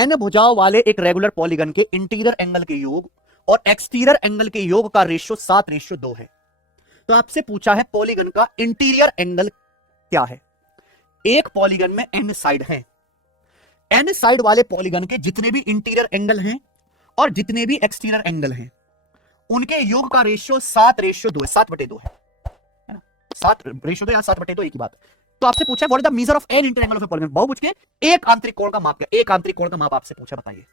N भुजाओं वाले एक रेगुलर पॉलीगन के इंटीरियर एंगल के योग और एक्सटीरियर एंगल के योग का रेशियो 7:2 है। तो आपसे पूछा है पॉलीगन का इंटीरियर एंगल क्या है। एक पॉलीगन में एन साइड है, एन साइड वाले पॉलीगन के जितने भी इंटीरियर एंगल हैं और जितने भी एक्सटीरियर एंगल हैं उनके योग का रेशियो 7:2 है, 7/2 है ना, 7:2 या 7/2 एक ही बात। तो आपसे पूछा है what is the measure of an interior angle of a polygon, बहुभुज के एक आंतरिक कोण का माप क्या, एक आंतरिक कोण का माप आपसे पूछा, बताइए।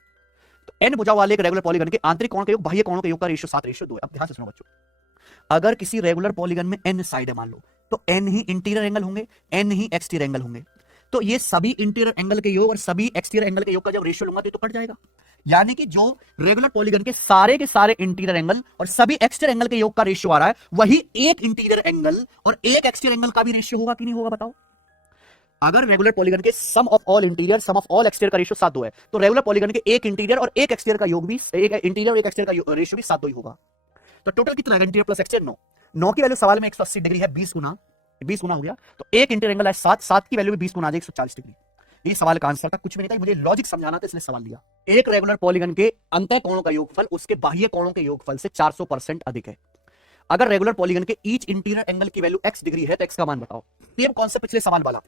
तो एन भुजा वाले एक रेगुलर पॉलीगन के आंतरिक कोण के योग बाह्य कोणों के योग का रेशियो 7:2 है। अब ध्यान से सुनो बच्चों, अगर किसी रेगुलर पॉलीगन में एन साइड है मान लो, तो एन ही इंटीरियर एंगल होंगे, एन ही एक्सटीरियर एंगल होंगे। तो ये सभी इंटीरियर एंगल के योग और सभी एक्सटीरियर एंगल के योग का जब रेशियो लूंगा तो कट जाएगा। यानी कि जो रेगुलर पॉलीगन के सारे इंटीरियर एंगल और सभी एक्सटीरियर एंगल के योग का रेशियो आ रहा है, वही एक इंटीरियर एंगल और एक एक्सटीरियर एंगल का भी रेशियो होगा कि नहीं होगा, बताओ। अगर रेगुलर पॉलीगन के sum of all interior sum of all exterior का रेशियो 7:2 है, तो रेगुलर पॉलीगन के एक इंटीरियर और एक एक्सटीरियर का योग भी, एक इंटीरियर और एक एक्सटीरियर का रेशियो भी 7:2 ही होगा। तो टोटल कितना है, इंटीरियर प्लस एक्सटीरियर 9। 9 की वैल्यू सवाल में 180 डिग्री है, 20 गुना हो गया। तो एक इंटीरियर एंगल है 7, 7 की वैल्यू भी 20 गुना आ जाएगी 140 डिग्री। ये सवाल का आंसर था, कुछ भी नहीं था, मुझे लॉजिक समझाना था इसलिए सवाल लिया। एक रेगुलर पॉलीगन के अंतः कोणों का योगफल उसके बाह्य कोणों के योगफल से 400% अधिक है। अगर रेगुलर पॉलीगन के ईच इंटीरियर एंगल की वैल्यू x डिग्री है तो x का मान बताओ। सेम कॉन्सेप्ट पिछले सवाल वाला,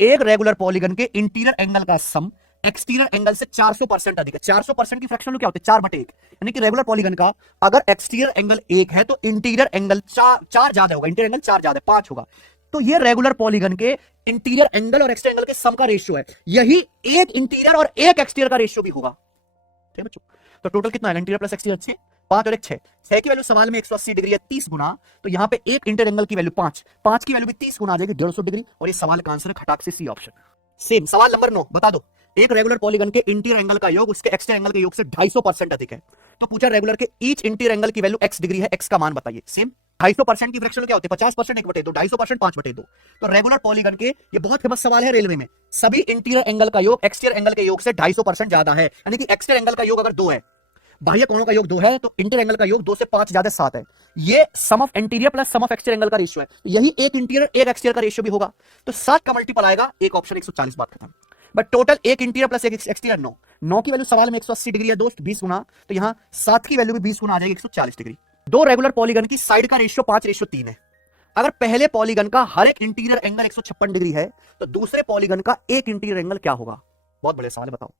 एक रेगुलर पॉलीगन के इंटीरियर एंगल का सम एक्सटीरियर एंगल से 400% अधिक है। 400% की फ्रैक्शन क्या होते हैं, 4/1, यानी कि रेगुलर पॉलीगन का अगर एक्सटीरियर एंगल 1 है तो इंटीरियर एंगल 4 ज्यादा होगा, इंटीरियर एंगल 4 ज्यादा 5 होगा। तो ये रेगुलर पॉलीगन के इंटीरियर एंगल और एक्सटीरियर एंगल के सम का रेशियो है, यही एक इंटीरियर और एक एक्सटीरियर का रेशियो भी होगा। ठीक है बच्चों, तो टोटल कितना है, इंटीरियर प्लस एक्सटीरियर 6, 5 और 1 6, 6 की वैल्यू सवाल में 180 डिग्री है 30 गुना, तो यहां पे एक इंटीरियर एंगल की वैल्यू 5, 5 की वैल्यू भी 30 गुना आ जाएगी 150 डिग्री। और ये सवाल का आंसर है खटाक से सी ऑप्शन। सेम सवाल नंबर 9, बता दो एक रेगुलर पॉलीगन के इंटीरियर एंगल का योग उसके एक्सटीरियर एंगल के योग से 250% अधिक है। तो पूछा रेगुलर के ईच इंटीरियर एंगल की वैल्यू x डिग्री है, x का मान बताइए। सेम 250% की फ्रैक्शन क्या होती है, 50% 1/2, 250% 5/2। तो रेगुलर पॉलीगन के ये बहुत फेमस सवाल है रेलवे में, सभी इंटीरियर एंगल का योग एक्सटीरियर एंगल के योग से 250% ज्यादा है। यानी कि एक्सटीरियर एंगल का योग अगर 2 है, बाह्य कोणों का योग 2 है, तो इंटीरियर एंगल का योग 2 से 5 ज्यादा 7 है। ये sum of interior plus sum of exterior angle का रेशियो है, यही एक इंटीरियर एक एक्सटीरियर का रेशियो भी होगा। तो 7 का मल्टीपल आएगा, एक ऑप्शन 140, बात खत्म। बट टोटल एक इंटीरियर प्लस एक एक्सटीरियर 9, 9 की वैल्यू सवाल में 180 डिग्री है दोस्त, 20 गुना, तो यहां 7 की वैल्यू भी 20 गुना आ जाएगी 140 डिग्री। दो रेगुलर पॉलीगन की साइड का रेशियो 5:3 है। अगर पहले पॉलीगन का हर एक इंटीरियर एंगल 156 डिग्री है, तो दूसरे पॉलीगन का एक इंटीरियर एंगल क्या होगा, बहुत बड़े सवाल है, बताओ।